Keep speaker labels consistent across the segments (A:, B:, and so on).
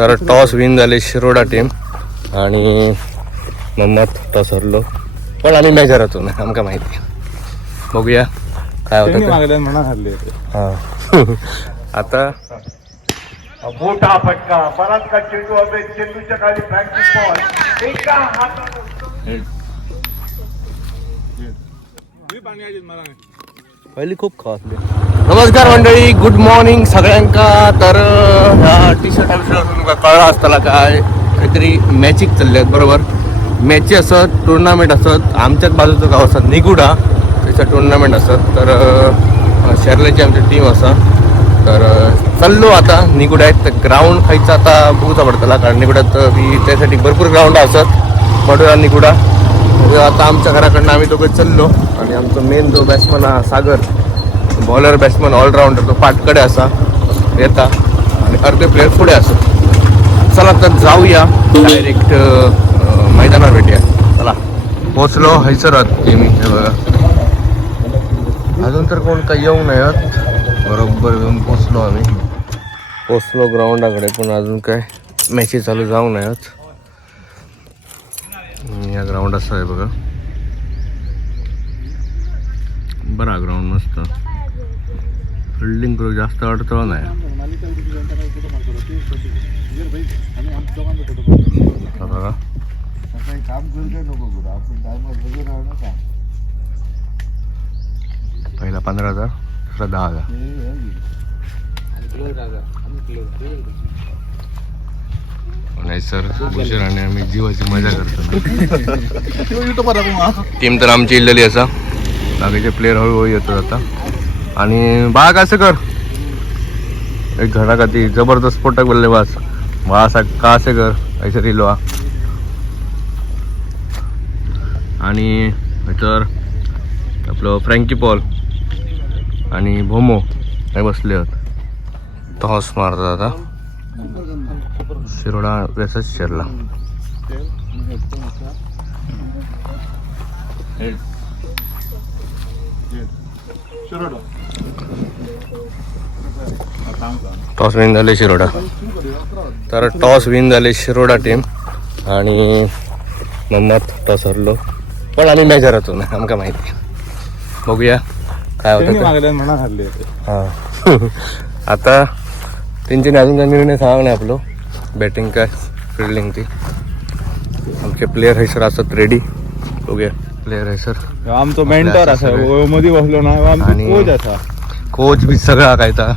A: तर toss win झाले Shiroda team आणि नन्नात टॉस हरलो पण आम्ही मॅच हरतो ना आमका माहिती. बघूया. काय होतं हा. आता
B: मोठा फटका. बराच का चेंडू अबे चेंडूच्या खाली बॉल एका हातात
C: पाणी आहे मला नाही
A: पहिली खूप खास नमस्कार मंडळी गुड मॉर्निंग सगळ्यांका. तर ह्या टी शर्ट तुमका कळला असताना काय? काहीतरी मॅचिक चालले बरोबर? मॅची असत टुर्नामेंट असत आमच्याच बाजूचं गाव असत निगुडा. त्याचं टुर्नामेंट असत. तर अं, शेर्लेची आमची टीम असा. तर चल्लो चाललो आता निगुडा आहेत तर ग्राउंड खायचा आता बघूचा पडतला कारण निगुड्यात बी त्यासाठी भरपूर ग्राउंड असत. मडुरा निगुडा. आता आमच्या घराकडनं आम्ही दोघं चाललो. आणि आमचा मेन जो बॅट्समन हा सागर बॉलर बॅट्समन ऑलराऊंडर तो पाटकडे असा येता आणि अर्धे प्लेअर पुढे असत चला तर जाऊया डायरेक्ट मैदानावर भेटूया. चला. पोचलो हैसरात ते मी बघा. अजून तर कोण काही येऊ नयत. बरोबर येऊन पोचलो आम्ही. पोचलो ग्राउंडाकडे पण अजून काय मॅचेस चालू जाऊ नयत. या ग्राउंड असं आहे बघा. बरा ग्राउंड मस्त. फिल्डिंग करू जास्त अडथळा नाही. बघा. पहिला पंधरा हजार दुसरा दहा हजार. नाही सर भूषण आणि आम्ही जीवाची मजा करतो. टीम तर आमची इल्लेली असा बाकीचे प्लेअर हळूहळू येतात आता. आणि बाग असं कर एक घडाकाती जबरदस्त स्फोटक बल्लेबाज बा असा का असे कर ऐसे रिलवा आणि तर आपलं फ्रँकी पॉल आणि भोमो हे बसले आहेत. टॉस मारतात आता. शिरोडा वेसच शिरला. टॉस विन झाले शिरोडा. तर टॉस विन झाले शिरोडा टीम आणि नन्नात टॉस हरलो. पण आम्ही मॅच हरतो ना आमका माहिती बघूया काय होतं हा. आता त्यांच्याने अजून काही निर्णय सांगा नाही आपलं. बॅटिंग काय फिल्डिंग ती. आमचे प्लेयर सर असतात रेडी बघूया. प्लेयर आहे सर
C: आमचो मेंटर असा
A: सगळे.
C: मध्ये बसलो ना आमचो
A: आणि-
C: कोच असा.
A: कोच बी सगळा काय ता.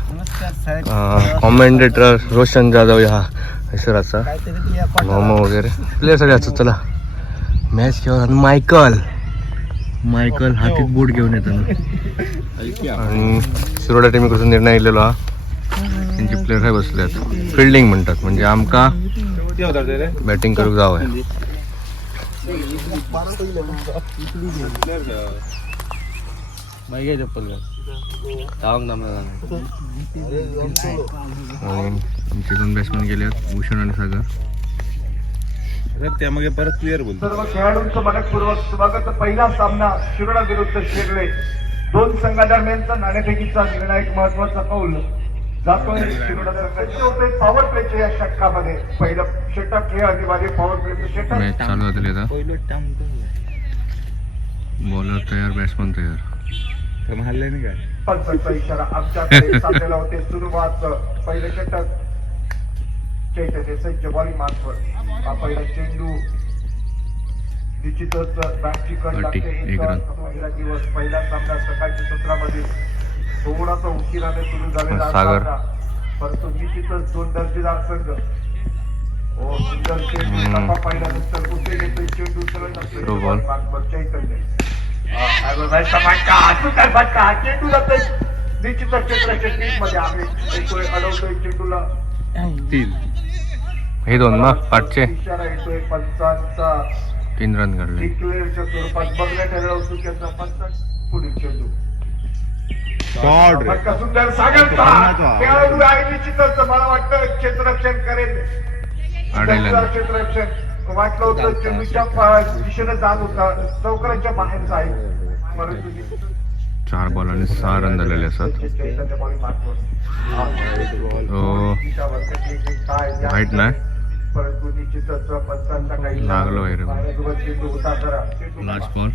A: कॉमेंटेटर रोशन जाधव ह्या सर असा मोमो वगैरे. प्लेयर सगळे असतात चला. मॅच घेऊन आणि मायकल मायकल हातीत बूट घेऊन येतो आणि शिरोडा टीमकडून निर्णय दिलेलो हा त्यांचे प्लेयर आहे बसले आहेत फिल्डिंग म्हणतात म्हणजे आमका बॅटिंग करूक जावं आहे आणि आमचे दोन बॅट्समॅन गेले आहेत भूषण आणि सागर
C: त्यामागे परत क्लिअर बोलतो
B: सर्व खेळाडूंचं मनपूर्वक स्वागत पहिला सामना शिरोडा विरुद्ध शिरले दोन संघादरम्यानचा नाणेफेकीचा निर्णायक महत्त्वाचा पाऊल जातोय शिरोडा संघाचे. होते पॉवर प्लेच्या या षटकामध्ये. पहिलं षटक हे अनिवार्य पॉवर प्लेचं
A: मॅच
B: षटक.
A: चालू होते आता बॉलर तयार बॅट्समन तयार.
C: हल्ले नाही काय
B: पंचांचा इशारा आमच्याकडे चाललेला होते. सुरुवात पहिलं षटक. चैतन्य सज्ज बॉलिंग मार्फत. हा पहिला चेंडू. निश्चितच बॅटची कट लागते.
A: एक.
B: पहिला दिवस. पहिला सामना सकाळच्या सत्रामध्ये. थोडासा उशिराने सुरू झालेला हा
A: सागर.
B: परंतु निश्चितच दोन दर्जेदार संघ ओ सुंदर. टप्पा पाहिल्यानंतर कुठे क्षेत्राच्या टीममध्ये आम्ही येतोय अडवतोय चेंडूला.
C: तीन.
A: हे दोन ना
B: इशारा येतोय पंचांचा.
A: तीन रन
B: डिक्लेअरच्या स्वरूपात बघण्यात आलेला चुकीचा पंचांच. पुढील चेंडू.
C: शॉर्ट रे
B: फटका सुंदर सागरचा. खेळाडू आहे निश्चितच मला वाटतं क्षेत्ररक्षण करेल. क्षेत्ररक्षण. वाटलं होतं चेंडूच्या दिशेनं जात होता. चौकराच्या बाहेरचा आहे. परंतु
A: चार बॉल आणि सहा रन झालेले असतात.
B: चैतन्य बॉलिंग मारतो
A: तो वाईट नाही
B: परंतु निश्चितच पंचांचा काही
A: लागलं वगैरे. लास्ट बॉल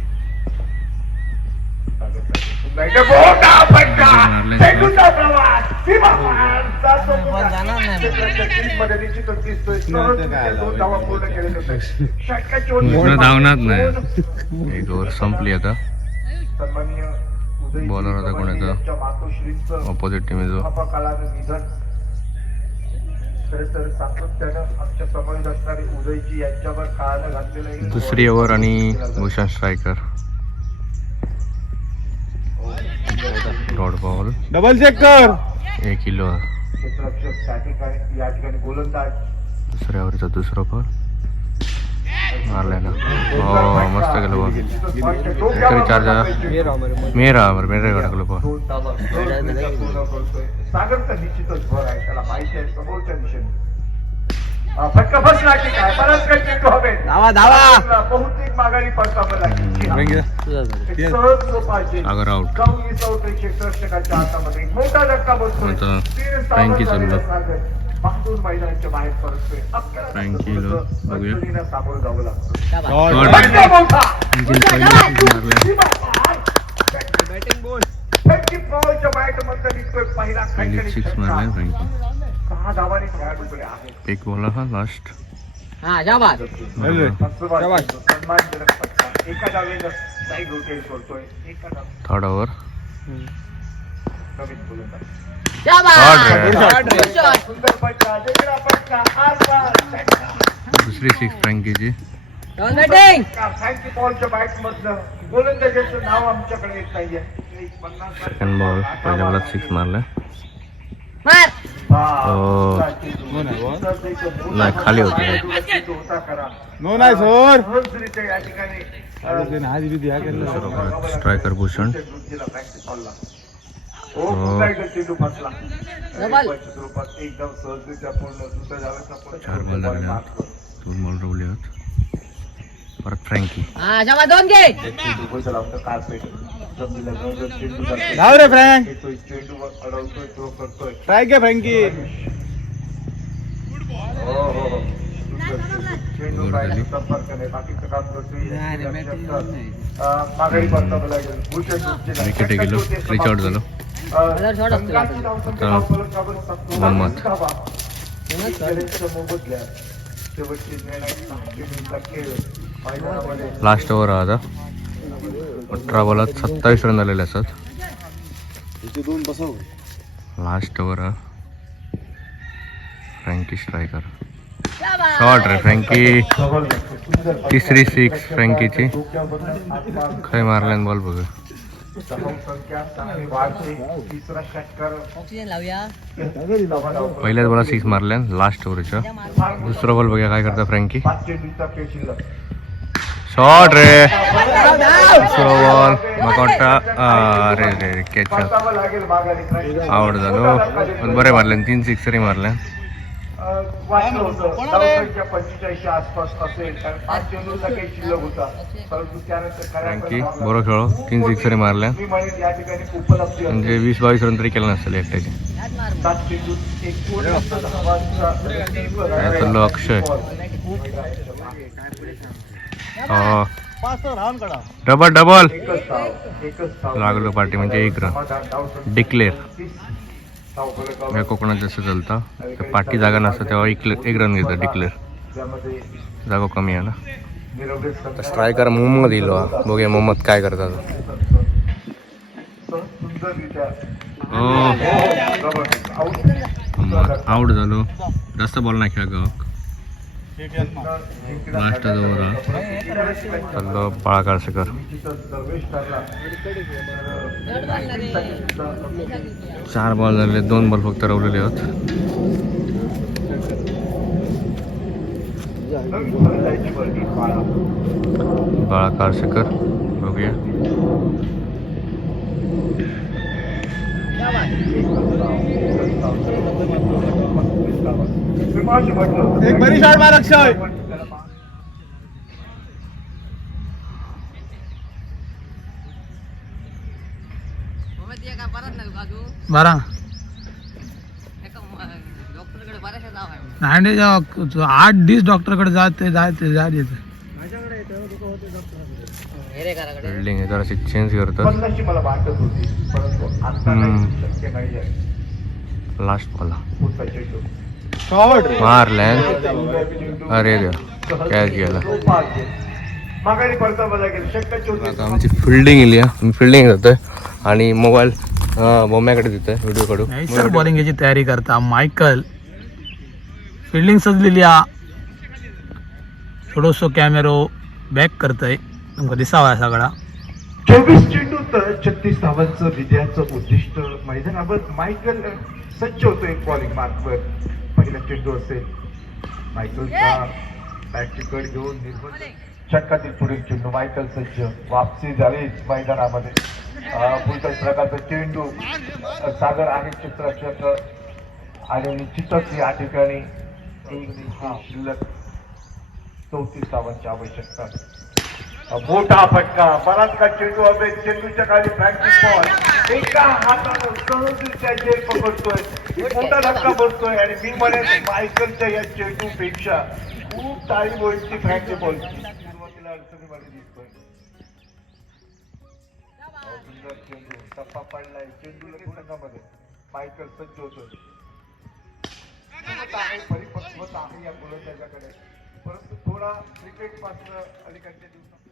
A: धावणार नाही. एक ओव्हर संपली आता. बॉलर आता कोण येतं? ऑपोजिट टीम जो.
B: यांच्यावर घातलेलं
A: दुसरी ओव्हर आणि Bhushan striker ball.
C: Double check कर.
A: एक किलो.
B: क्षेत्ररक्षक त्या ठिकाणी या ठिकाणी गोलंदाज
A: दुसऱ्या ओव्हरचा दुसरा बॉल मारलाय ना हो मस्त गेलो बॉल तरी चार जा मेरा बरं मेरा टाकलो बॉल.
B: सागर निश्चितच भर आहे. त्याला माहिती आहे समोरच्या दिशेने. अं, फटका बसला की काय? बराच काही चेंडू हवे.
D: धावा, धावा.
B: बहुतेक माघारी
A: आउट
B: जाऊन विसावतोय क्षेत्ररक्षकाच्या हातामध्ये मोठा धक्का. सागर. बांधून मैदानाच्या बाहेर परततोय अकरा
A: फ्रँकी लो,
B: थोडंसं
A: बघूया.
B: अडचणींना सामोरं जावं लागतं. फटका.
D: बॅटिंग बॉल
B: फटकी बॉलच्या निघतोय पहिला
A: पहिली
B: सहा धावांनी खेळाडूकडे आहे
A: एक बॉल हा लास्ट
D: हा.
B: सन्मानजनक फटका. एका एका डावे
A: थर्ड ओव्हर
B: नवीन गोलंदाज. सुंदर फटका वेगळा फटका आरपार छक्का.
A: दुसरी सिक्स फ्रँकीची
B: का फ्रँकी बॉलच्या बॅट मधनं गोलंदाजाचं नाव आमच्याकडे येत नाहीये. एक पन्नास
A: सेकंड बॉल पहिल्या बॉलात सिक्स मारलाय
D: मार.
A: हो. नाही, खाली होते.
C: नो नाही सोर
A: स्ट्रायकर भूषण.
B: हो,
A: चार. दोन बॉल रवले आहेत परत फ्रँकी
D: हा.
C: धाव रे फ्रँक. ट्राय घे फ्रँकी.
A: विकेट गेलो रिच आउट झालो.
B: शेवटच्या मोबदल्यात शेवटची
A: लास्ट ओव्हर हा. आता अठरा बॉलात सत्तावीस रन झालेले असतात लास्ट ओव्हर हा. Frankie striker. शॉर्ट रे फ्रँकी तिसरी six फ्रँकीची. खय मारल्यान बॉल बघ. पहिल्याच बॉला सिक्स मारल्यान लास्ट ओव्हरच्या दुसरा बॉल बघूया काय करता फ्रँकी
B: पाच चेंडूचा खेळ शिल्लक
A: शॉर्ट रे दुसरा बॉल मग वाटतं अरे रे रे आवड झालो पण बरे मारल्यान तीन सिक्स तरी मारल्या
B: अं,
A: बरो खेळो तीन सिक्स तरी मारल्या म्हणजे वीस बावीस रन तरी केलं नसेल एकट्याचे काय चाललो अक्षय? हो. Double double. लागलो पार्टी म्हणजे एक रन. डिक्लेअर. कोकणात जसं चालतं तर पाठी जागा नसतं तेव्हा एक एक रन घेतं डिक्लेअर.
B: ज्यामध्ये
A: जागा कमी आहे ना? स्ट्रायकर मोहम्मद येईल बघूया मोहम्मद काय करतात. हो.
B: जबरदस्त आऊट
A: आउट झालो. जास्त बॉल नाही खेळ गावाक लास्ट ओव्हर चाललो बाळा चार बॉल झाले दोन बॉल फक्त रवलेले आहेत.
B: नवीन बाळा
A: बाळा काळसेकर बघूया
C: एक बरी शॉट मार अक्षय.
E: बारा. नाही आठ दिवस डॉक्टरकडे जाते जाते जात येते.
D: हेरेकराकडे
A: बिल्डिंग जराशी चेंज करतात.
B: पन्नासची मला चेंडू
A: अरे देवा कॅच गेला आता आमची फिल्डिंग इली मी फिल्डिंग करतोय. आणि मोबाईल बोम्याकडे देतोय व्हिडिओ काढू.
E: नाही सर बॉलिंगची तयारी करता. मायकल फिल्डिंग सजलेली हा. थोडंसं कॅमेरो बॅक करतय. तुमका दिसावा सगळा.
B: चोवीस चेंडू तर छत्तीस धावांचं विजयाचं उद्दिष्ट मैदानावर मायकल सज्ज होतो एक बॉलिंग मार्कवर पहिला चेंडू असेल. मायकलचा बॅटची कड घेऊन निर्बंध षटकातील पुढील चेंडू मायकल सज्ज. वापसी झाली मैदानामध्ये. पुढच्या प्रकारचा चेंडू सागर आहे चित्रक्षेत्र आणि निश्चितच या ठिकाणी शिल्लक चौतीस धावांची आवश्यकता मोठा फटका. बराच का चेंडू हवे चेंडूच्या खाली प्रॅक्टिस बॉल एका हातानं सहजरित्या झेल पकडतोय मोठा धक्का बसतोय आणि मी म्हणेन मायकलच्या या चेंडू पेक्षा खूप तारीफ होईल फॅन्सी प्रॅक्टिस बॉल सुरुवातीला अडचणीमध्ये दिसतोय. सुंदर चेंडू. टप्पा पडलाय. चेंडू संघामध्ये मायकल सज्ज होतोय. परिपक्वता आहे या गोलंदाजाकडे परंतु थोडा क्रिकेटपासून अलीकडच्या दिवसात.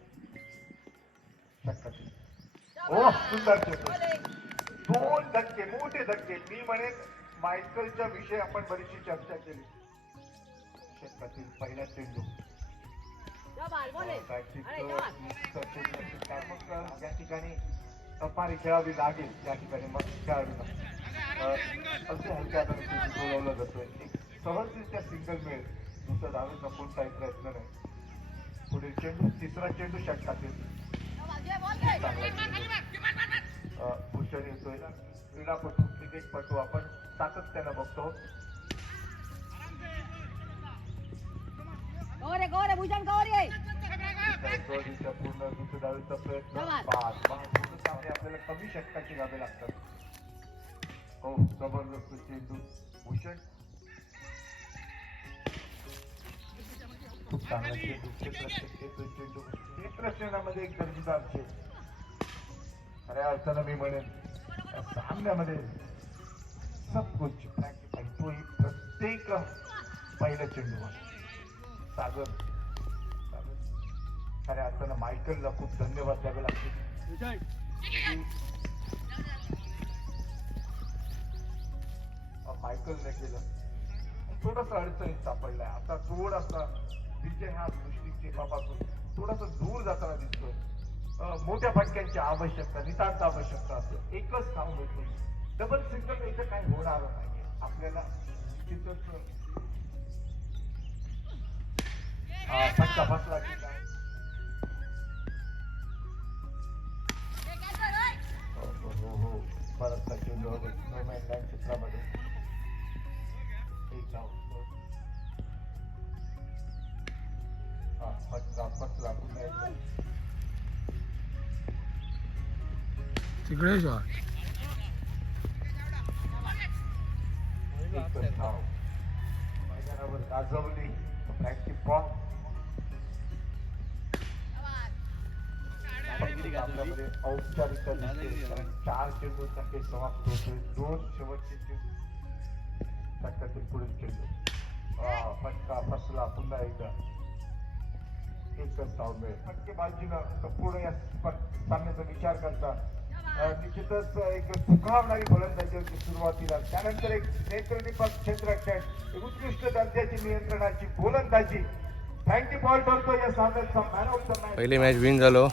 B: ओ सुंदर चेंडू. दोन धक्के मोठे धक्के. मी म्हणेन मायकलच्या विषयी आपण बरीचशी चर्चा केली. षटकातील पहिला चेंडू. या ठिकाणी अपारी खेळावी लागेल. या ठिकाणी मग खेळाडूंना असे हलक्या बोलवला जातोय एक सहजरित्या सिंगल मिळेल. दुसरा डावीचा कोणताही प्रयत्न नाही. पुढील चेंडू तिसरा चेंडू षटकातील भूषण येतोय. क्रीडापटू क्रिकेटपटू आपण सातत्यानं बघतो.
D: गौरे गौरे भूषण गौरे
B: जोडीचा पूर्ण दुसऱ्या डावीचा प्रयत्न. पाच आपल्याला कमी षटकाची घ्यावे लागतात. हो जबरदस्त चेंडू भूषण. चांगला चेंडू क्षेत्ररक्षक येतोय चेंडू. क्षेत्ररक्षणामध्ये एक दर्जेदार चेंडू. खऱ्या अर्थानं मी म्हणेन या सामन्यामध्ये सब कुछ प्रॅक्टिस प्रत्येक पहिल्या चेंडू सागर सागर खऱ्या अर्थानं मायकलला खूप धन्यवाद द्यावे लागतील. मायकलने केलं. थोडस अडचणीत सापडलाय. आता थोडासा विजय हा दृष्टीक्षेपापासून थोडासा दूर जाताना दिसतोय. मोठ्या फटक्यांची आवश्यकता नितांत आवश्यकता असते. एकच काम मिळतो डबल सिंगल इथं काही होणार नाही. आपल्याला निश्चितच अं, फटका की काय? हो हो हो. हो क्षेत्रामध्ये. एक धाव हा फटका फसला पुन्हा
E: तिकडे शॉट
B: मैदानावर गाजवली प्रॅक्टिस बॉल आपल्यामध्ये कारण चार चेंडू संख्ये समाप्त होतोय दोन शेवटचे चेंडू षटकातील पुढील चेंडू फटका फसला पुन्हा एकदा एकच धाव मिळेल फटकेबाजीनं संपूर्ण या सामन्याचा विचार करता. निश्चितच एक सुखावणारी फलंदाजी होती सुरुवातीला. त्यानंतर एक नेत्रदीपक क्षेत्ररक्षण एक उत्कृष्ट दर्जाची नियंत्रणाची गोलंदाजी. थँक्यू बॉल ठरतो या सामन्याचा मॅन ऑफ द
A: पहिली मॅच विन झालो.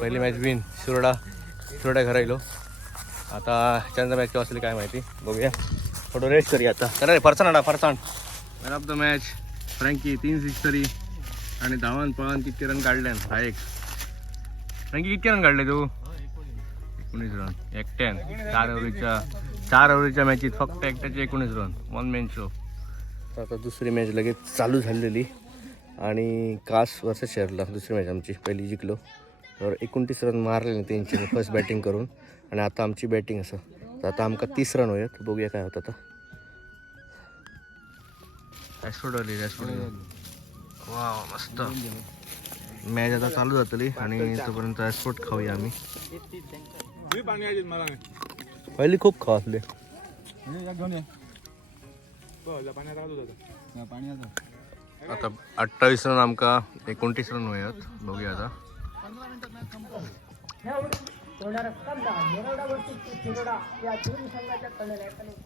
A: पहिली मॅच विन शिरोडा शिरोडा घरायलो आता ह्याच्यानंतर मॅच केव्हा असेल काय माहिती? बघूया. थोडं रेस्ट करूया आता. करा रे फरसाण ना फरसाण. Man of the match Frankie तीन सिक्स तरी. आणि धावन पळण कितके रन काढल्यान हा एक. फ्रँकी कितके रन काढले तू एकोणीस रन एकट्यान चार ओव्हरीच्या चार ओव्हरीच्या मॅचीत फक्त एकट्याचे एकोणीस रन वन मॅन शो आता दुसरी मॅच लगेच चालू झालेली आणि कास वर्सेस शेअरला दुसरी मॅच आमची पहिली जिंकलो तर एकोणतीस रन मारले त्यांची फर्स्ट बॅटिंग करून आणि आता आमची बॅटिंग असं तर आता आमका तीस रन होयात बघूया काय होतं आता ॲस्ट्रोड आली वा मस्त मॅच आता चालू जातली आणि तोपर्यंत एक्सपोर्ट खाऊया आम्ही. पहिली खूप खाऊ असले.
C: आता
A: अठ्ठावीस रन आमका एकोणतीस रन होयात. बघूया आता.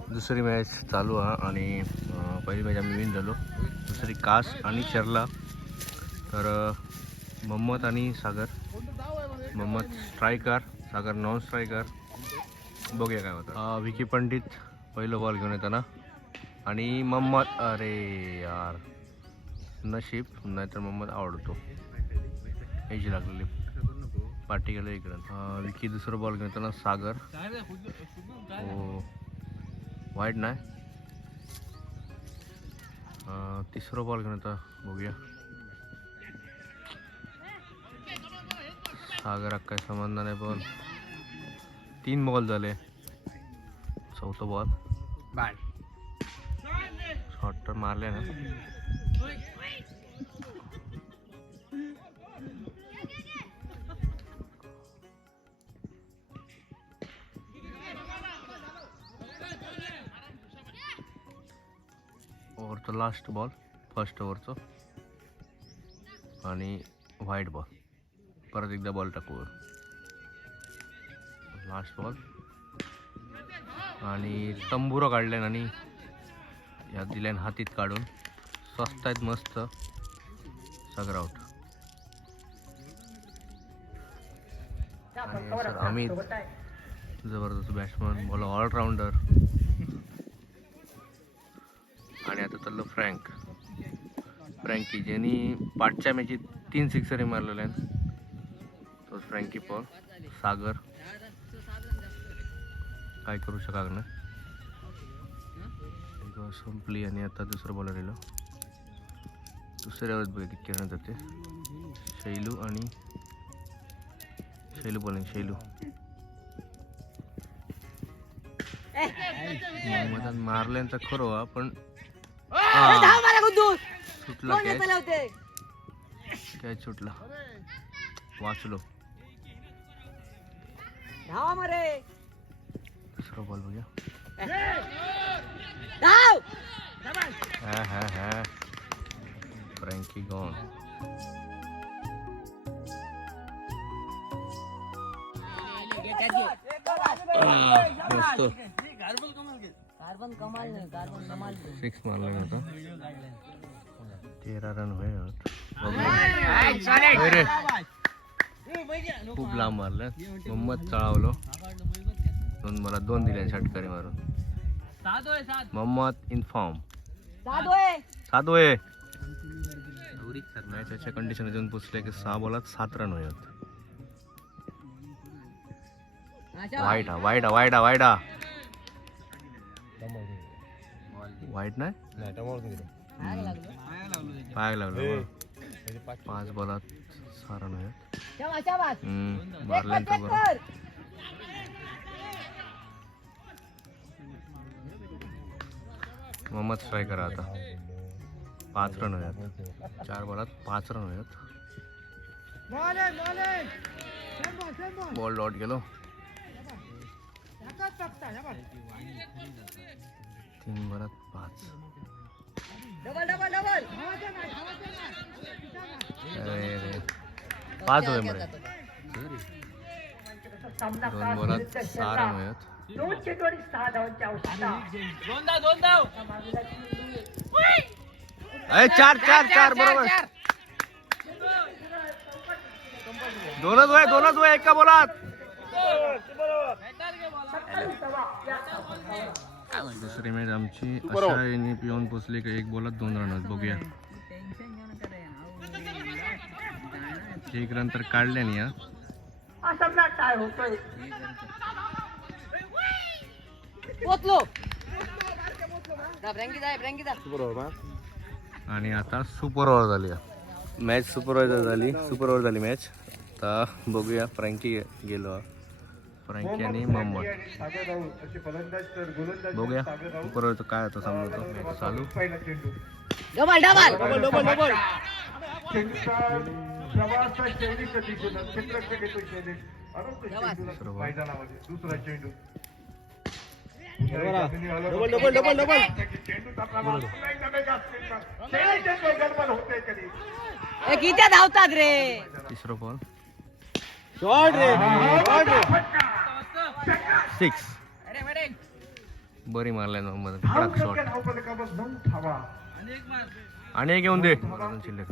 A: दुसरी मॅच चालू हा आणि पहिली मॅच आम्ही विन झालो. दुसरी कास आणि चरला तर मोहम्मद आणि Sagar. Mohammed striker Sagar non striker बघूया काय होतं. विकी पंडित पहिलं बॉल घेऊन येताना. आणि मोहम्मद अरे यार. नशीब नाहीतर मोहम्मद आवडतो. याची लागलेली. पाठी गेलं इकडं. विकी दुसरं बॉल घेऊन येताना सागर. हो. वाईट नाही. तिसरं बॉल घेऊन येता. बघूया. सागराक काय संबंध नाही बॉल। तीन बॉल झाले। चौथं बॉल। शॉर्ट तर मारले ना। ओव्हरचं लास्ट बॉल फर्स्ट ओव्हरचं. आणि व्हाईट बॉल परत एकदा बॉल टाकू लास्ट बॉल आणि तंबुरं काढल्यान आणि या दिल्यान हातीत काढून. स्वस्त आहेत मस्त. सगळं आउट आणि सर अमित. जबरदस्त बॅट्समन बॉल ऑलराऊंडर आणि आता चाललं फ्रँक फ्रँकी ज्यांनी पाठच्या मॅचीत तीन सिक्सरी मारलेल्या आहेत. तो फ्रँकी पॉल सागर काय करू शकणार नाही एक संपली आणि आता दुसरं बॉलर येलो दुसऱ्या वेळेस बघितली किरण जाते. शैलू आणि शैलू बॉलिंग शैलू. मोहम्मदान मारल्यांचा खरो हा. पण सुटला कॅच सुटला. वाचलो.
D: धावा मारे
A: दुसरा बॉल बघूया
D: धाव
A: हा हा हा। फ्रँकी गॉन मस्त
D: कार्बन कमाल नाही कार्बन कमाल नाही.
A: सिक्स मारला ना आता तेरा रन होय रे खूप लांब मारलं. मोहम्मद चढावलो दोन मला दोन दिले षटकारी मारून. Mohammed in form.
D: साधू आहे
A: सात होय नाही त्याच्या कंडिशन येऊन पुसले की सहा बॉलात सात रन होत
D: अच्छा.
A: वाईट हा वाईट हा वाईट हा वाईट हा. वाईट नाही?
D: लागलो.
A: पाय लागलो. पाच बॉलात सहा रन आहेत
D: शाबास, शाबास.
A: हम्म,
D: एक
A: मारल्यानंतर
D: कर.
A: मोहम्मद आता. पाच रन आहेत चार बॉलात पाच रन आहेत बॉल डॉट गेलो. तीन बॉलात पाच.
D: डबल डबल डबल
A: अरे रे. पाच मरे दोन बॉलात सहा रन आहेत अरे चार चार चार बरोबर. दोनच वय दोनच वय एका बोलात. दुसरी मॅच आमची अशा यांनी पिऊन पोचली की एक बोलात दोन रन आहेत. बघूया एक रन तर काढले नाही या
D: पोचलो जा, फ्रँकी जा, फ्रँकी जा.
A: आणि आता सुपर ओव्हर झाली मॅच सुपर ओव्हर झाली सुपर ओव्हर झाली मॅच. आता बघूया फ्रँकी गेलो फ्रँकी आणि मोहम्मद.
B: असे
A: बघूया
B: राहुल
A: उपरवरचं काय होतं समजतो. मॅच चालू
B: पहिला चेंडू
D: डबल. डबल.
B: चेंडूचा प्रवासा शैलीचं दिसून क्षेत्ररक्षक येतो अनंत चेंडूला मैदानामध्ये. दुसरा चेंडू. Double double double double. कधी?
D: किती धावतात रे.
A: तिसरं बॉल
B: फटका.
A: सिक्स बरी मारलाय मोहम्मद. कडक शॉट आणि एक येऊन दे. शिल्लक.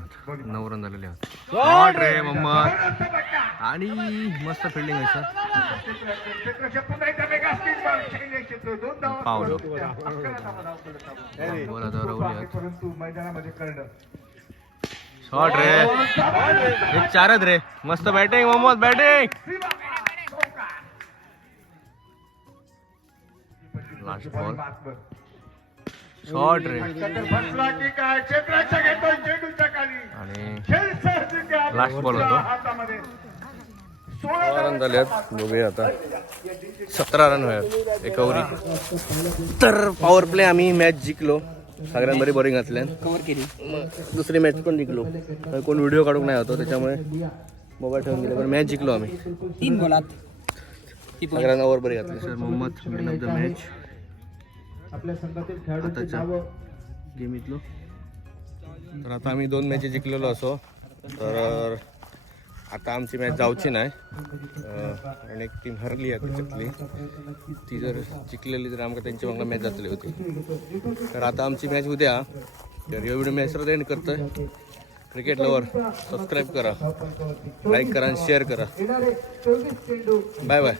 A: नऊ रन झालेले आहेत. शॉट रे. मोहम्मद आणि मस्त फिल्डिंग आहे सर पावलं. बोला तर रवली शॉट रे. एक चारच रे. मस्त batting Mohammed batting last ball shot रे
B: बसला की काय? क्षेत्राच्या घेतोय चेंडूच्या खाली.
A: आणि Last ball होतो. रन झाले बघूया आता. सतरा रन आहेत एका ओव्हरी तर पॉवर प्ले आम्ही मॅच जिंकलो. सगळ्यात बरी बॉलिंग घातल्यान
D: कव्हर केली.
A: दुसरी मॅच पण जिंकलो? कोण व्हिडिओ काढूक नाही होतो त्याच्यामुळे मोबाईल ठेवून गेले. पण मॅच जिंकलो आम्ही.
D: तीन गोलात
A: सगळ्यांना ओव्हर बरी घातली sir Mohammed man of the match
B: आपल्या संघातील खेळाडूंची
A: आताच्या
B: नावं.
A: गेमीतलो. तर आता आम्ही दोन मॅचेस जिंकलेलो असो. तर आता आमची मॅच जावची नाही. आणि एक टीम हरली आहे त्याच्यातली. ती जर जिंकलेली तर आमका त्यांची वांगडा मॅच जातली होती. तर आता आमची मॅच उद्या. तर ह्यो व्हिडिओ मॅचवर एंड करतोय. क्रिकेट लवर सबस्क्राईब करा. लाईक करा आणि शेअर करा. Bye bye